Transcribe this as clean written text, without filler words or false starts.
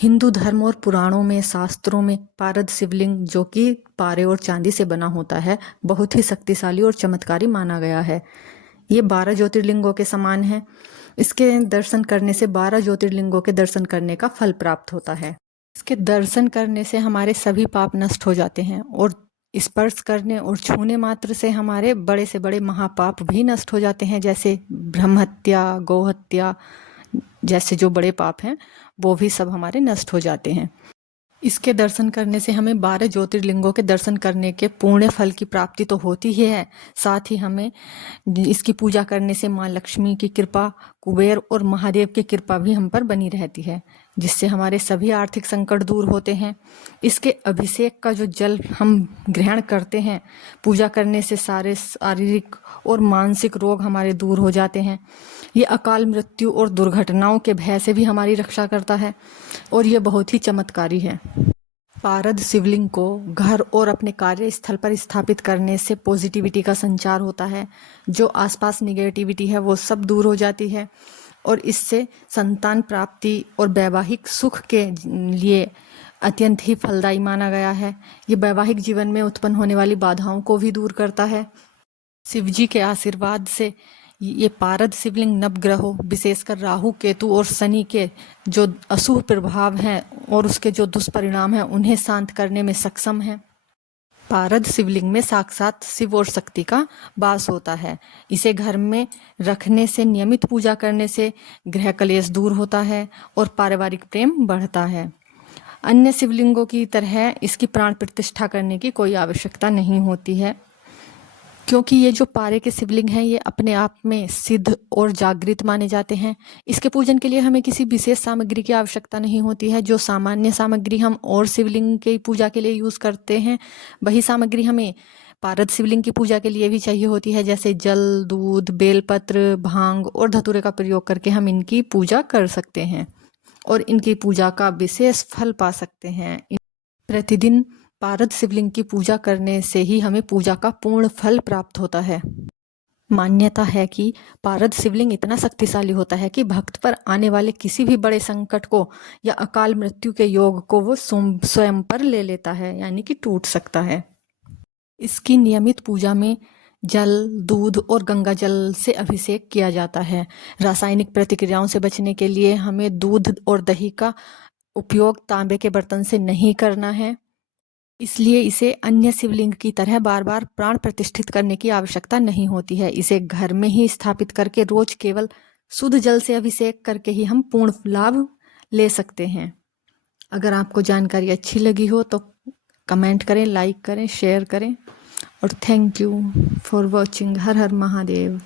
हिंदू धर्म और पुराणों में, शास्त्रों में पारद शिवलिंग, जो कि पारे और चांदी से बना होता है, बहुत ही शक्तिशाली और चमत्कारी माना गया है। ये 12 ज्योतिर्लिंगों के समान है। इसके दर्शन करने से 12 ज्योतिर्लिंगों के दर्शन करने का फल प्राप्त होता है। इसके दर्शन करने से हमारे सभी पाप नष्ट हो जाते हैं और स्पर्श करने और छूने मात्र से हमारे बड़े से बड़े महापाप भी नष्ट हो जाते हैं, जैसे ब्रह्महत्या, गौहत्या जैसे जो बड़े पाप हैं वो भी सब हमारे नष्ट हो जाते हैं। इसके दर्शन करने से हमें 12 ज्योतिर्लिंगों के दर्शन करने के पुण्य फल की प्राप्ति तो होती ही है, साथ ही हमें इसकी पूजा करने से माँ लक्ष्मी की कृपा, कुबेर और महादेव की कृपा भी हम पर बनी रहती है, जिससे हमारे सभी आर्थिक संकट दूर होते हैं। इसके अभिषेक का जो जल हम ग्रहण करते हैं, पूजा करने से सारे शारीरिक और मानसिक रोग हमारे दूर हो जाते हैं। ये अकाल मृत्यु और दुर्घटनाओं के भय से भी हमारी रक्षा करता है और ये बहुत ही चमत्कारी है। पारद शिवलिंग को घर और अपने कार्यस्थल पर स्थापित करने से पॉजिटिविटी का संचार होता है। जो आसपास निगेटिविटी है वो सब दूर हो जाती है और इससे संतान प्राप्ति और वैवाहिक सुख के लिए अत्यंत ही फलदायी माना गया है। ये वैवाहिक जीवन में उत्पन्न होने वाली बाधाओं को भी दूर करता है। शिवजी के आशीर्वाद से ये पारद शिवलिंग नवग्रहों, विशेषकर राहु, केतु और शनि के जो अशुभ प्रभाव हैं और उसके जो दुष्परिणाम हैं उन्हें शांत करने में सक्षम है। पारद शिवलिंग में साक्षात शिव और शक्ति का वास होता है। इसे घर में रखने से, नियमित पूजा करने से गृह कलेश दूर होता है और पारिवारिक प्रेम बढ़ता है। अन्य शिवलिंगों की तरह इसकी प्राण प्रतिष्ठा करने की कोई आवश्यकता नहीं होती है, क्योंकि ये जो पारे के शिवलिंग हैं ये अपने आप में सिद्ध और जागृत माने जाते हैं। इसके पूजन के लिए हमें किसी विशेष सामग्री की आवश्यकता नहीं होती है। जो सामान्य सामग्री हम और शिवलिंग की पूजा के लिए यूज करते हैं, वही सामग्री हमें पारद शिवलिंग की पूजा के लिए भी चाहिए होती है, जैसे जल, दूध, बेलपत्र, भांग और धतूरे का प्रयोग करके हम इनकी पूजा कर सकते हैं और इनकी पूजा का विशेष फल पा सकते हैं। प्रतिदिन पारद शिवलिंग की पूजा करने से ही हमें पूजा का पूर्ण फल प्राप्त होता है। मान्यता है कि पारद शिवलिंग इतना शक्तिशाली होता है कि भक्त पर आने वाले किसी भी बड़े संकट को या अकाल मृत्यु के योग को वो स्वयं पर ले लेता है, यानी कि टूट सकता है। इसकी नियमित पूजा में जल, दूध और गंगा जल से अभिषेक किया जाता है। रासायनिक प्रतिक्रियाओं से बचने के लिए हमें दूध और दही का उपयोग तांबे के बर्तन से नहीं करना है। इसलिए इसे अन्य शिवलिंग की तरह बार बार प्राण प्रतिष्ठित करने की आवश्यकता नहीं होती है। इसे घर में ही स्थापित करके रोज केवल शुद्ध जल से अभिषेक करके ही हम पूर्ण लाभ ले सकते हैं। अगर आपको जानकारी अच्छी लगी हो तो कमेंट करें, लाइक करें, शेयर करें और thank you for watching. Her her Mahadev.